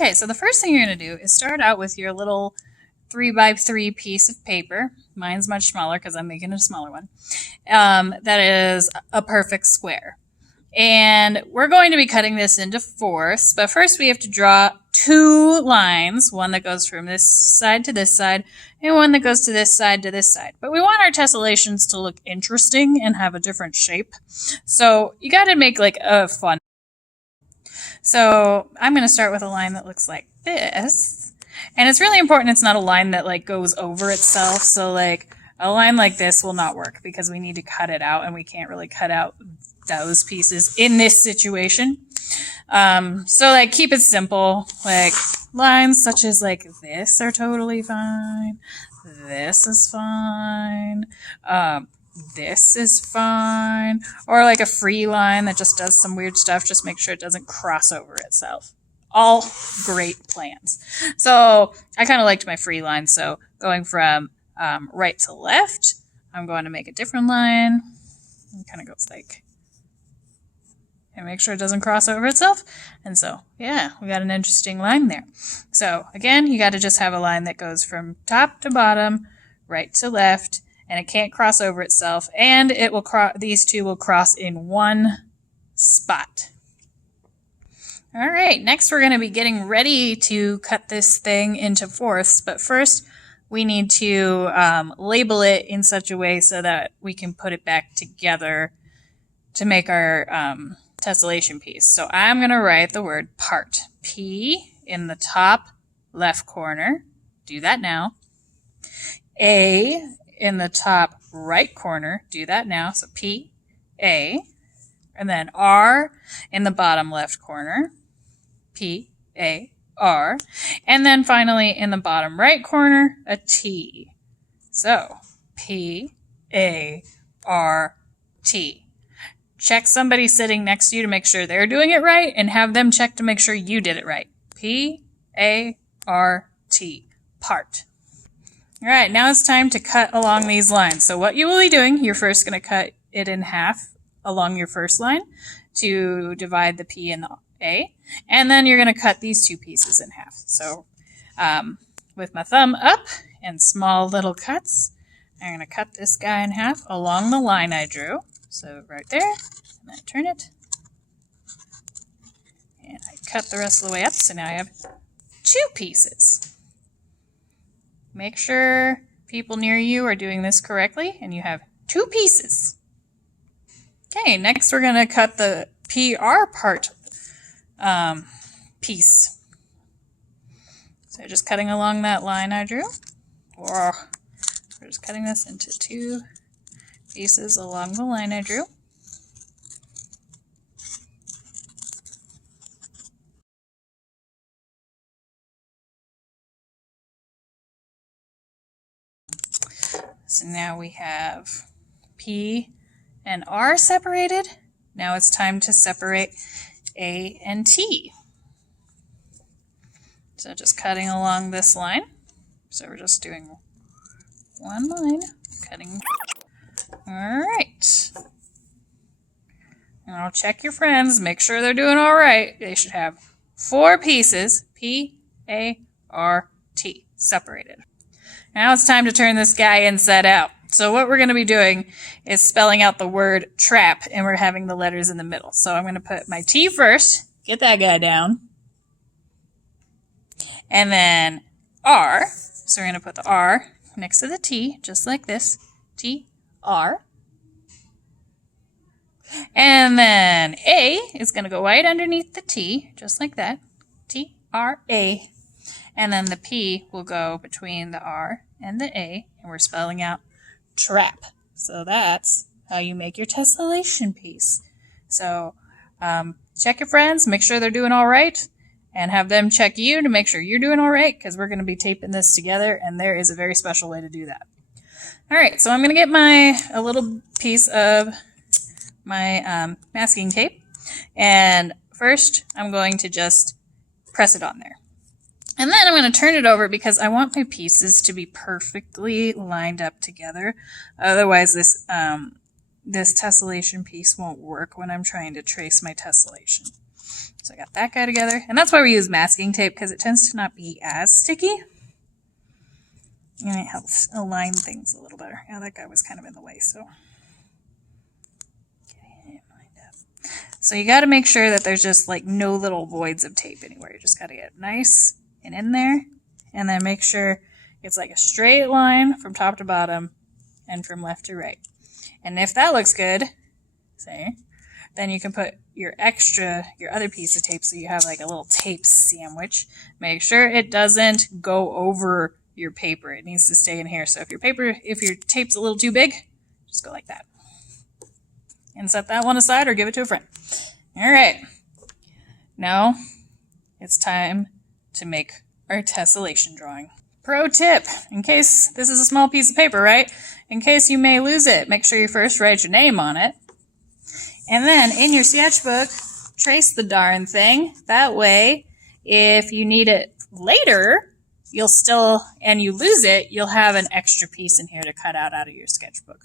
Okay, so the first thing you're going to do is start out with your little 3x3 piece of paper. Mine's much smaller because I'm making a smaller one. That is a perfect square. And we're going to be cutting this into fourths, but first we have to draw two lines, one that goes from this side to this side, and one that goes to this side to this side. But we want our tessellations to look interesting and have a different shape. So you got to make like a fun. So I'm going to start with a line that looks like this. And it's really important it's not a line that like goes over itself. So like a line like this will not work because we need to cut it out, and we can't really cut out those pieces in this situation. So like keep it simple. Like lines such as like this are totally fine. This is fine. This is fine. Or like a free line that just does some weird stuff. Just make sure it doesn't cross over itself. All great plans. So I kind of liked my free line. So going from right to left, I'm going to make a different line. It kind of goes like, and make sure it doesn't cross over itself. And so, yeah, we got an interesting line there. So again, you got to just have a line that goes from top to bottom, right to left, and it can't cross over itself. And it will these two will cross in one spot. All right, next we're going to be getting ready to cut this thing into fourths, but first we need to label it in such a way so that we can put it back together to make our tessellation piece. So I'm going to write the word part. P in the top left corner. Do that now. A in the top right corner. Do that now. So P, A. And then R in the bottom left corner. P, A, R. And then finally in the bottom right corner, a T. So P, A, R, T. Check somebody sitting next to you to make sure they're doing it right, and have them check to make sure you did it right. P, A, R, T. Part. All right, now it's time to cut along these lines. So what you will be doing, you're first going to cut it in half along your first line to divide the P and the A, and then you're going to cut these two pieces in half. So with my thumb up and small little cuts, I'm going to cut this guy in half along the line I drew. So right there, and I turn it, and I cut the rest of the way up, so now I have two pieces. Make sure people near you are doing this correctly, and you have two pieces. Okay, next we're going to cut the PR part piece. So just cutting along that line I drew, or we're just cutting this into two pieces along the line I drew. So now we have P and R separated. Now it's time to separate A and T. So just cutting along this line. So we're just doing one line, cutting. All right. And I'll check your friends, make sure they're doing all right. They should have four pieces, P, A, R, T, separated. Now it's time to turn this guy inside out. So what we're going to be doing is spelling out the word trap, and we're having the letters in the middle. So I'm going to put my T first, get that guy down, and then R. So we're going to put the R next to the T, just like this, T, R. And then A is going to go right underneath the T, just like that, T, R, A. And then the P will go between the R and the A, and we're spelling out trap. So that's how you make your tessellation piece. So check your friends, make sure they're doing all right, and have them check you to make sure you're doing all right, because we're going to be taping this together, and there is a very special way to do that. All right, so I'm going to get a little piece of my masking tape, and first I'm going to just press it on there. And then I'm going to turn it over because I want my pieces to be perfectly lined up together. Otherwise, this tessellation piece won't work when I'm trying to trace my tessellation. So So I got that guy together. And that's why we use masking tape, because it tends to not be as sticky. And it helps align things a little better. Yeah, that guy was kind of in the way, so. So you got to make sure that there's just like no little voids of tape anywhere. You just got to get nice and in there. And then make sure it's like a straight line from top to bottom and from left to right. And if that looks good, say, then you can put your other piece of tape so you have like a little tape sandwich. Make sure it doesn't go over your paper. It needs to stay in here. So if your tape's a little too big, just go like that. And set that one aside or give it to a friend. All right. Now it's time to make our tessellation drawing. Pro tip, in case this is a small piece of paper, right? In case you may lose it, make sure you first write your name on it. And then in your sketchbook, trace the darn thing. That way, if you need it later, and you lose it, you'll have an extra piece in here to cut out of your sketchbook.